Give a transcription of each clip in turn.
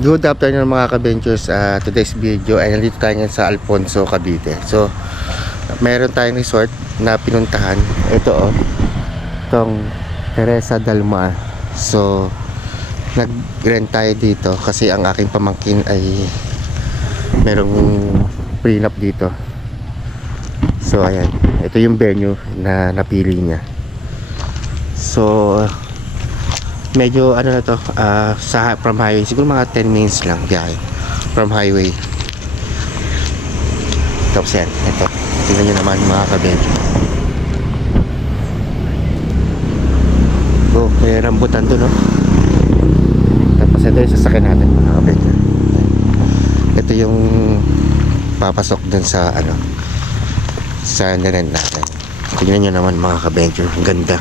Good afternoon mga ka-ventures. Today's video ay nandito tayo ngayon sa Alfonso, Cavite. So, meron tayong resort na pinuntahan. Ito itong Teresa del Mar. So, nag-rent tayo dito kasi ang aking pamangkin ay merong prenup dito. So, ayan. Ito yung venue na napili niya. So, medyo ano na to, from highway siguro mga 10 minutes lang biyahe from highway. Tapos yan, ito tingnan nyo naman mga kabedyo. May rambutan doon, no? Tapos ito yung sasakyan natin mga kabedyo. Ito yung papasok dun sa ano, sa nirent natin. Tingnan nyo naman mga kabedyo, ang ganda.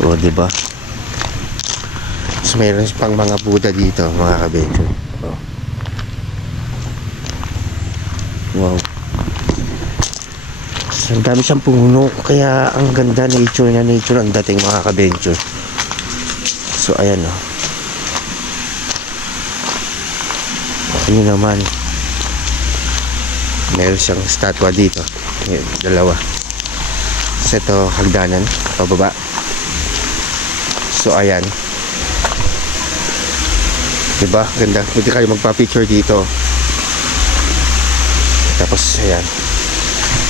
O diba? So, mayroon pang mga Buddha dito mga kabedyo. Oh. Wow. So, ang dami siyang puno, kaya ang ganda, nature ang dating mga kabedyo. So ayan o. Ano naman, mayroon siyang statwa dito. Ayan, dalawa. So ito hagdanan pababa. So ayan, diba? Ganda. Pwede kayo magpa-picture dito. Tapos ayan,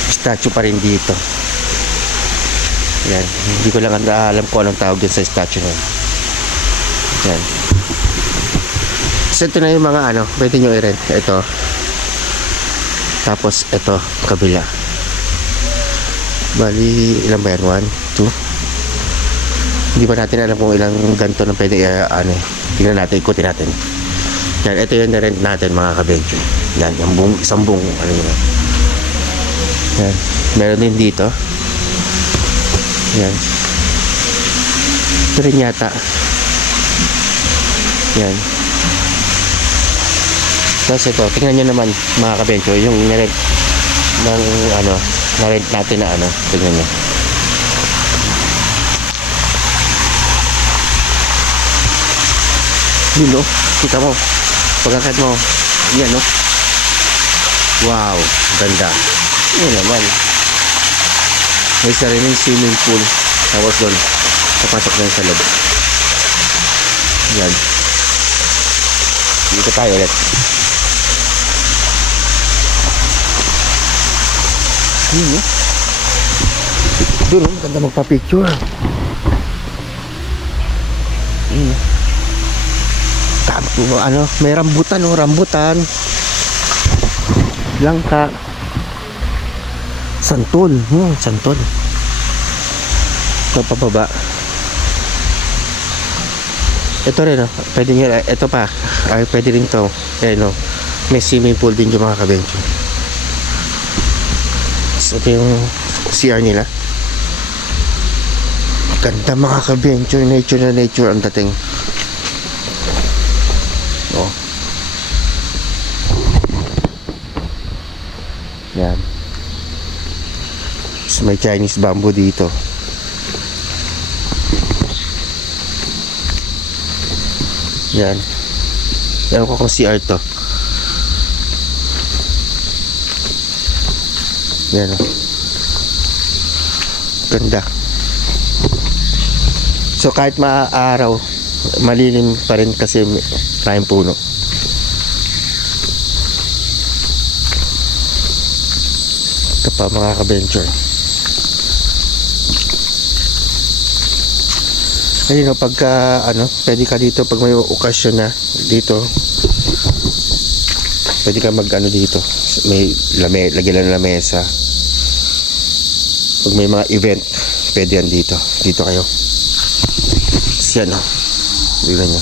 statue pa rin dito. Ayan. Hindi ko lang alam kung anong tawag din sa statue na yan. Ayan. So ito na yung mga ano, pwede nyo i-rent. Ito. Tapos ito, kabila. Bali, ilan ba yan? 1, 2. Hindi pa natin alam kung ilang ganito na pwede ano. Tingnan natin, ikutin natin. Yan, ito yung na-rent natin mga kabedyo. Yan, yung buong, isang buong ano yun. Yan, meron din dito. Yan. Ito rin yata. Yan. Tapos ito, tingnan nyo naman mga kabedyo, yung na-rent ng ano, na-rent natin na ano. Tingnan nyo. Yun, no? Kita mo, pagkakat mo, yan, no? Wow, ganda. Yun naman, may sariling swimming pool. Tapos doon, papasok na sa loob. Yan. Dito tayo ulit. Yun, no? Doon, no? Maganda magpa-picture. Yun, no? Ano, may rambutan, oh, rambutan, langka, santol, santol. Ito pababa. Ito rin, oh, pwede nyo, ito pa, ay pwede rin to. Ayan, oh, may swimming pool din yung mga kabedyo. So ito yung CR nila. Ganda mga kabedyo, nature ang dating. Oh. Yan. So, may Chinese bamboo dito. Yan. Ewan ko kung CR to. Yan, oh. Ganda. So kahit maaaraw, malilim pa rin kasi maraming puno. Ito pa mga ka-venture. Ayun, pagka ano, pwede ka dito pag may okasyon na dito. Pwede ka mag ano dito. May lagyan ng lamesa. Pag may mga event, pwede yan dito. Dito kayo. Yan, oh. Tignan nyo.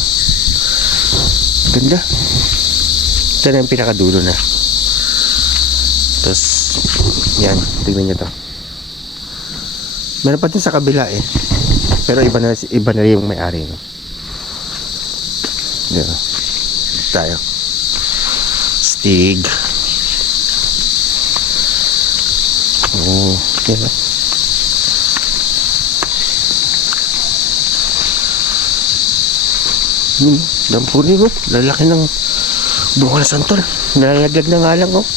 Ganda. Ito na yung pinakadulo na. Tapos yan, tignan nyo to. Meron pa din sa kabila eh. Pero iba na yung may-ari, no? Yan, oh. Tayo. Stig. Oh, yan, oh. Dampuri mo. Lalaki ng bunga ng santol. Nalalaglag na nga lang, oh.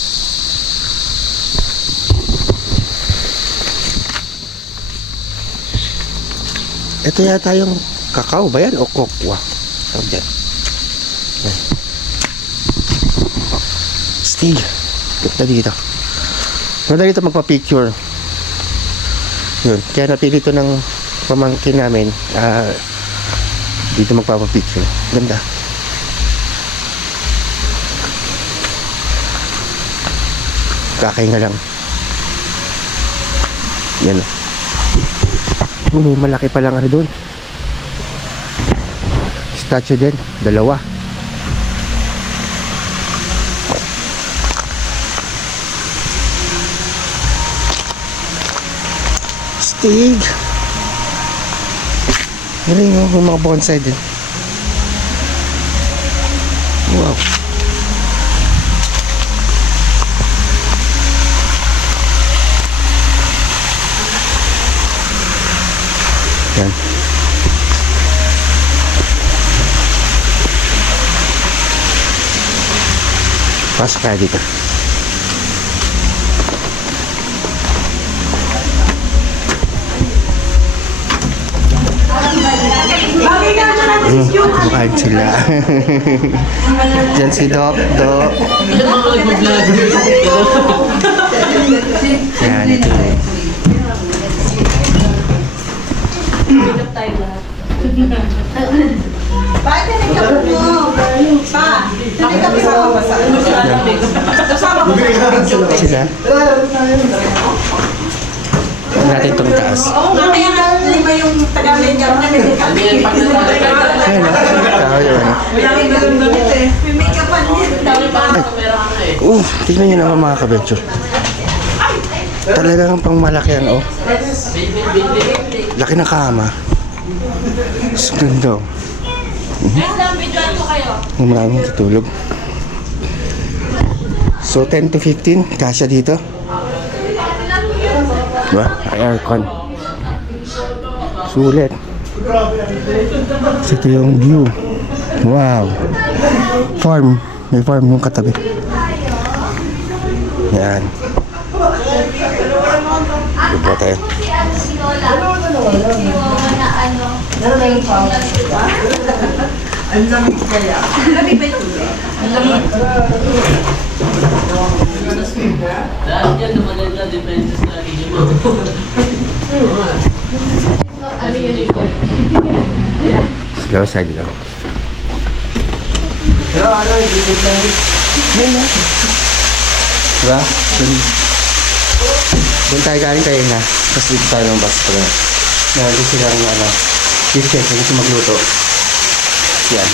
Ito yata yung kakao ba yan o kokwa? Tawag dyan. Yan. Stig. Ganda dito. Wala dito magpa-picture. Yun. Kaya napili ito ng pamangkin namin. Dito magpapa-picture. Ganda. Kakain nga lang. Yan. May malaki pa lang ano doon. Statue din. Dalawa. Stig. Galing oh, may mga bonsai din. Wow. Yan. Pasok kaya dito. Kumakain sila. Diyan si Doc. Yan, ito eh. Bakit tinigap mo? Pa, tinigap mo. Kasama mo Sila. Natin itong taas. Oo nga, kaya nga lima yung taga-makeup na may makeup. Ayun o. Tao yun. May makeup pa din. Tingnan nyo naman mga kabetsyo. Talagang pang malaki yan, oh. Laki ng kama. Ganda. Maraming tutulog. So 10 to 15, kasya dito. Diba? Aircon. Sulit. So, ito yung view. Wow. Farm. May farm yung katabi. Yan. Diba tayo? Ang lamig kaya. Lamig ba ito? Ang lamig. Dahil yan naman nila defenses na hindi mo. Slow side lang. Diba? Doon tayo galing kayo na. Tapos dito tayo ng bus pa. Nandito silang ano. Dito siya kasi magluto. Yan.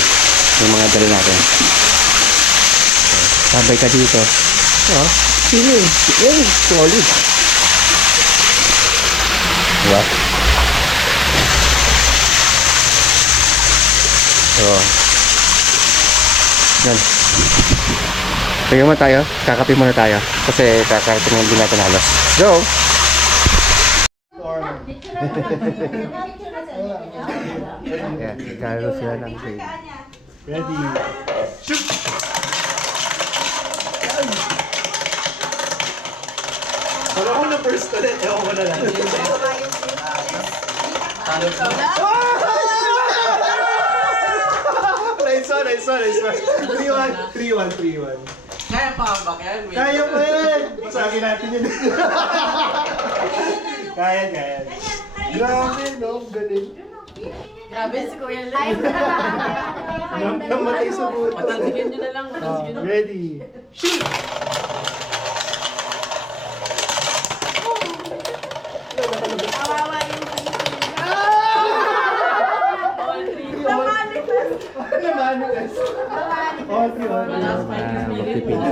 Yung mga dala natin. Sabay ka dito. Oh, sige. Yan, solid. Diba? So, yan. Tingnan mo tayo. Kakape muna tayo. Kasi kakarating din natin halos. Go! Yeah, karo sila ng game. Ready. Shoot! Pag ako na first ulit, ewan ko na lang. Nice one, nice one, nice one. 3-1, 3-1, 3-1. Kaya pa ba? Kaya mo yan! Pasagin natin yun. Kaya. Grabe, no? Galing. Grabe si Kuya Len. Namatay sa buto. Patalsigin nyo na lang. Patalsigin nyo. Ready. Shoot! Namanifest. All 3-1. Magpipinta.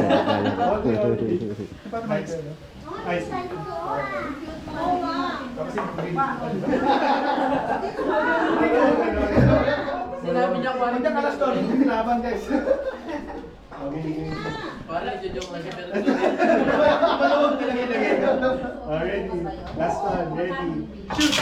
Ice. Sinabi niya kung ano. Laban guys. Wala, jojoke lang siya. Pero Maluwag talaga ilagay ko. Ready. Last one. Ready. Shoot!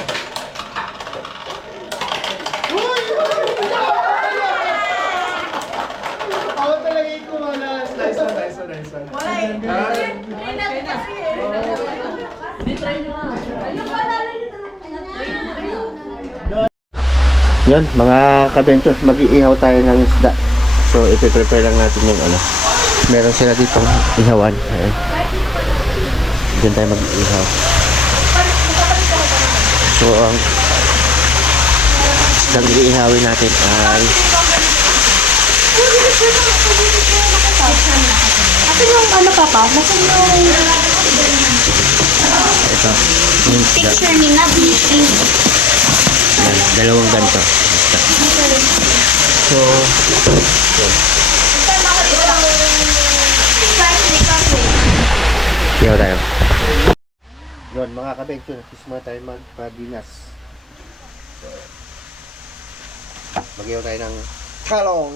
Yun, mga ka-ventures, mag-iihaw tayo ng isda. So, ipiprepare lang natin yung ano. Meron sila dito ihawan. Ayan. Diyan tayo mag-iihaw. So, ang isdang iihawin natin ay Ito yung ano papa? Nasaan yung ito. Yung isda. picture ni Nabi? Ayan, dalawang ganito. Isda. So, yun. Ihaw tayo. Yun, mga ka-ventures, muna tayo magpadinas. So, mag-ihaw tayo ng talong.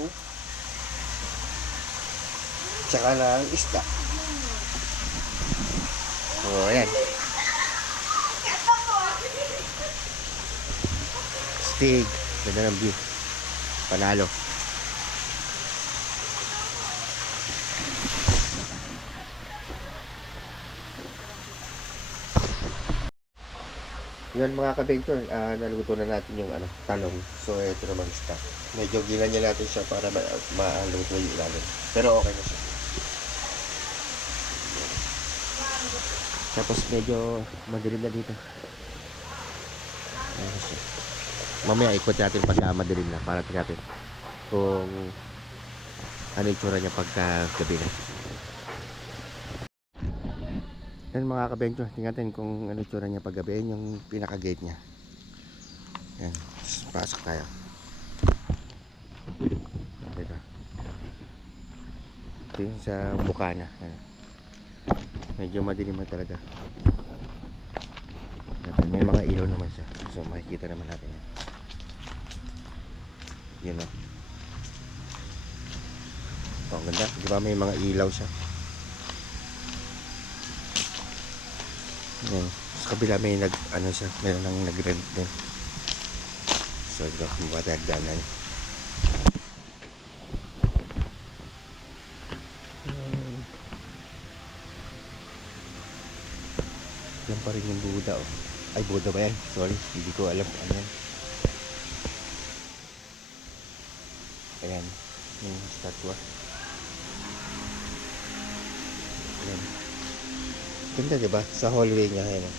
Tsaka ng isda. So, ayan. Stig. Ganda ng view. Panalo. Yun mga ka-vector, naluto na natin yung talong. So, ito naman isda. Medyo ginanya natin siya para maaluto yung ilalim. Pero okay na siya. Tapos medyo madilim na dito. Ayan siya. Mamaya ikot natin pagka madilim na para tingnan natin kung ano yung tsura niya pagka gabi na. Yan mga ka-venture, tingnan natin kung ano yung tsura niya pag gabi. Yan yung pinaka-gate niya. Yan, pasok tayo. Ito. Ito yung sa Bukana. Yan. Medyo madilim na talaga. May mga ilaw naman siya. So makikita naman natin yan. Yun o. Ito ang ganda. Di ba may mga ilaw siya? Yan. Sa kabila may siya. Meron nang nag-rent din. So ito. Mabatagdanan. Yan pa rin yung Buddha oh. Ay, Buddha ba yan? Sorry, hindi ko alam kung ano yan. Ayan, yung statwa. Ayan. Ganda diba? Sa hallway niya. Ayan.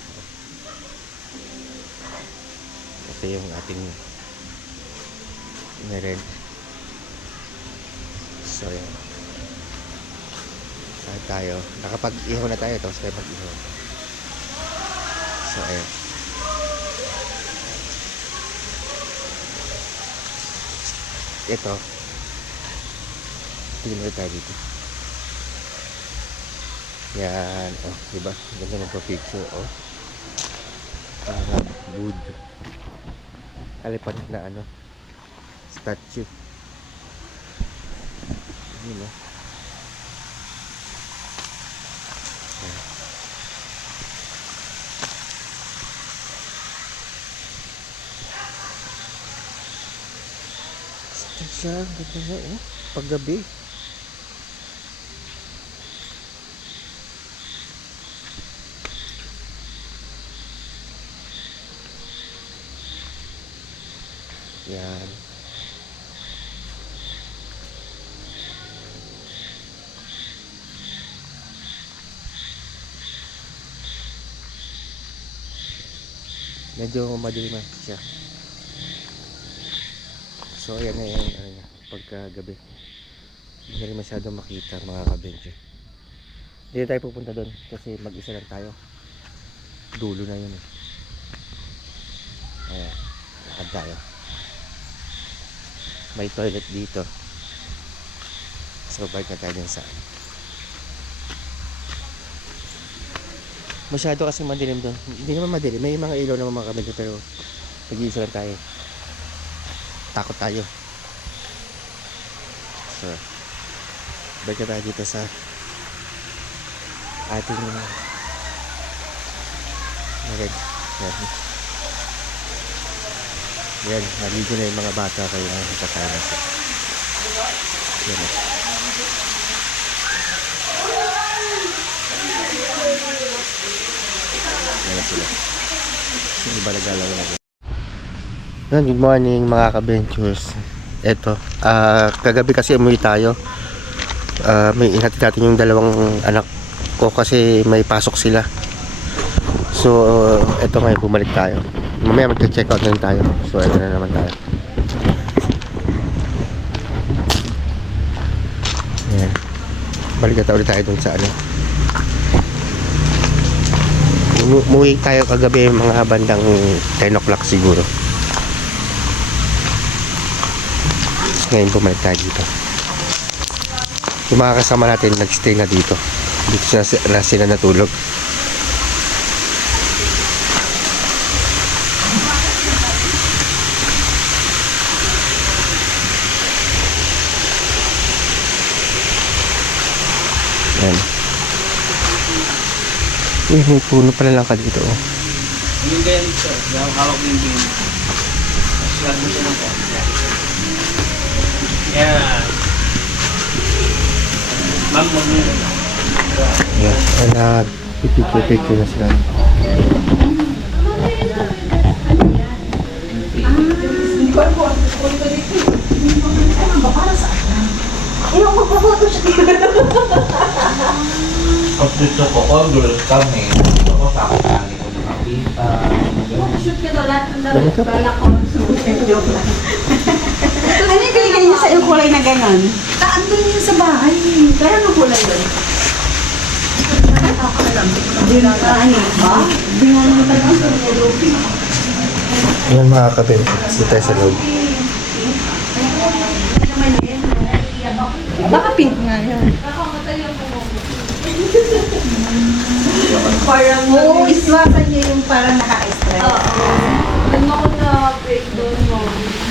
Ito yung ating inherent. So, ayan. Saan tayo? Nakapag-ihaw na tayo. Tapos tayo mag-ihaw. So, ayan. Ito. Tingnan mo tayo dito. Yan. Oh, diba? Ganda magpa-picture. Oh. Parang wood. Alipan na statue. Yun oh. Ayan. Siya, ganda nga eh. Paggabi. Yan. Medyo madilim na siya. So ayan na yung niya, pagkagabi. Hindi rin masyadong makita mga ka-venture. Hindi tayo pupunta doon kasi mag-isa lang tayo. Dulo na yun eh. Ayan, lakad tayo. May toilet dito. So balik na tayo din saan. Masyado kasi madilim doon. Hindi naman madilim, may mga ilaw naman mga ka-venture pero mag-iisa lang tayo. Takot tayo. So balik na tayo dito sa ating yan, naligo na yung mga bata kayo na nakatalas. Yan yan na sila. Yung iba nagalaw na. Yan, good morning mga ka-ventures. Eto, kagabi kasi umuwi tayo. May inhatid natin yung dalawang anak ko kasi may pasok sila. So, eto ngayon bumalik tayo. Mamaya mag-check out na rin tayo. So, eto na naman tayo. Ayan. Balik na ulit tayo dun sa ano. Umuwi tayo kagabi mga bandang 10 o'clock siguro. Ngayon bumalik tayo dito. Yung mga kasama natin nagstay na dito. Dito na sila natulog. Yan. May puno pala lang ka dito. Oh. Yung ganyan sir, yung hawak ng game. Slag mo siya ng konti. Yan. Ma'am, mag-muna na. Yan. Pipicture na sila. Hindi ko alam kung ano ko dito. Ano ba para sa akin? Yung magpapoto siya. Pag dito ko, condol kami. Ako sa akin lagi ko nakakita. Shoot ka daw lahat ng balak ko. Joke lang. Ano yung binigay niya sa iyo kulay na gano'n? Andun yun sa bahay. Kaya ano kulay yun? Hindi na ano ba? Hindi nga naman talaga sa loob. Yan mga kapin. Dito tayo sa loob. Baka pink nga yun. Parang oo, iswasan niya yung parang naka-stress. Doon ako na-break doon mo.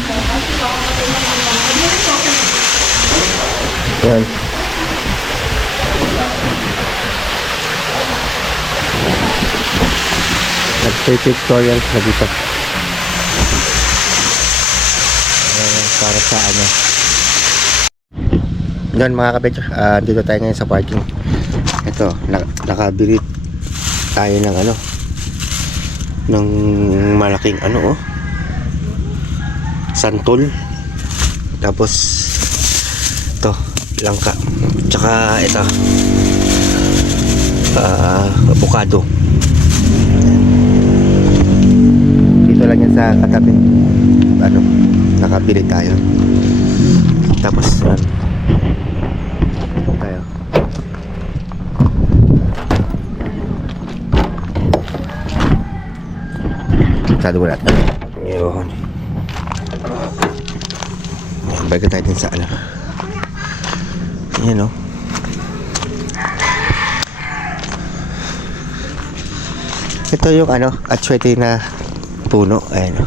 Kasi kakamatay na naman. Yan. Nag-pictorial na dito. Para sa ano. Yan mga kabetyo. Dito tayo ngayon sa parking. Ito, nakabili tayo ng ano. Ng malaking ano oh. Santol. Tapos ito, langka. Tsaka ito. Avocado. Dito lang yan sa katabi. Ano, nakabili tayo. Tapos tayo. Sado mo natin. Yun. Balik tayo din sa ano. Yan o. Ito yung ano, atsuete na puno. Ayan o.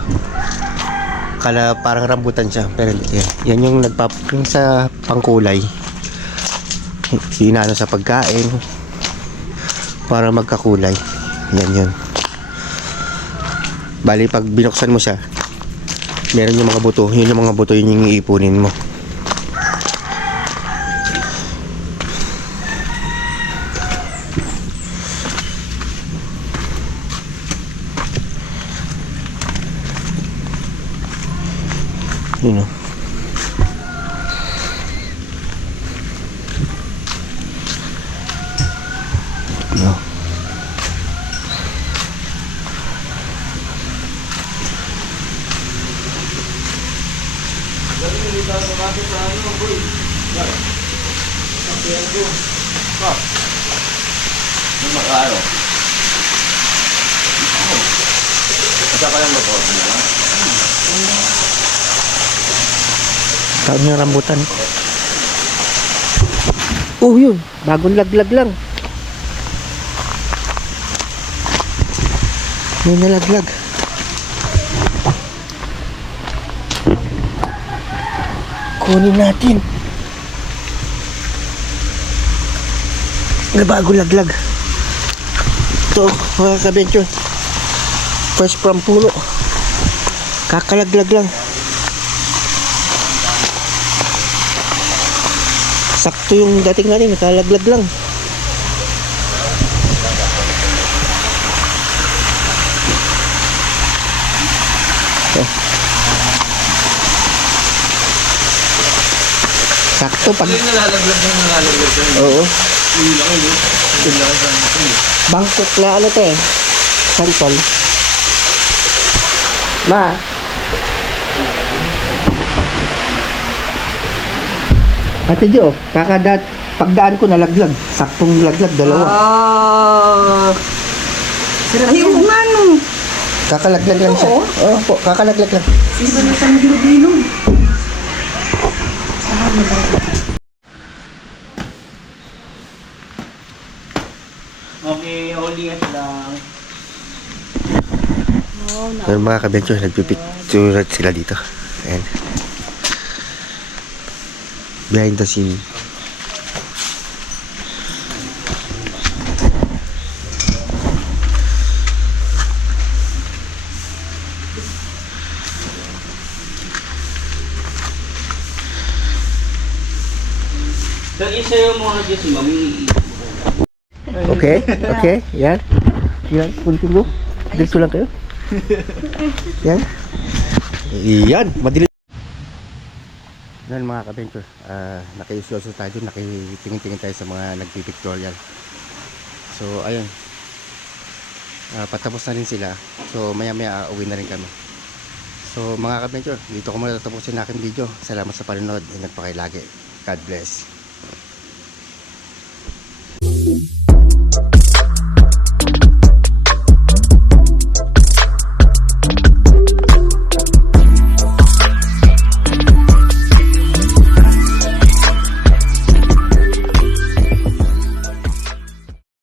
Kala parang rambutan siya. Pero hindi yan. Yan yung yung sa pangkulay. Sinano sa pagkain. Para magkakulay. Yan yun. Bali pag binuksan mo siya, meron yung mga buto. Yun yung mga buto, yun yung iipunin mo. Yun o. No. Yung makaro. Asa ka lang ako. Taon yung rambutan. Oh yun, bagong laglag lang. May nalaglag. Kunin natin. Na bago laglag. Ito, mga ka-venture. Fresh from puno. Kakalaglag lang. Sakto yung dating natin, nakalaglag lang. Sakto pag... Ito yung nalalaglag. Oo. Yung laki yun. Yung laki sa akin. Bangkok na ano te. Santol. Ma. Ate Jo, pagdaan ko nalaglag. Saktong laglag, dalawa. Oh. Ay, oo nga no. Kakalaglag lang siya. Oo po, kakalaglag lang. Sino na sa bilog-bilog? Okay, holding us lang. Yung mga ka-venture, nagpipicture sila dito. Ayan. Behind the scene. So, isa yung mga Diyos, mami. Okay, okay, yan. Yan, continue. Dito lang kayo. Yan. Yan, madilim. Yan mga ka-venture, naka-isyoso tayo dun, nakitingin-tingin tayo sa mga nagpipictorial. So, ayun. Patapos na rin sila. So, maya-maya uwi na rin kami. So, mga ka-venture, dito ko muna tatapusin aking video. Salamat sa panonood. Ingat pa kayo lagi. God bless.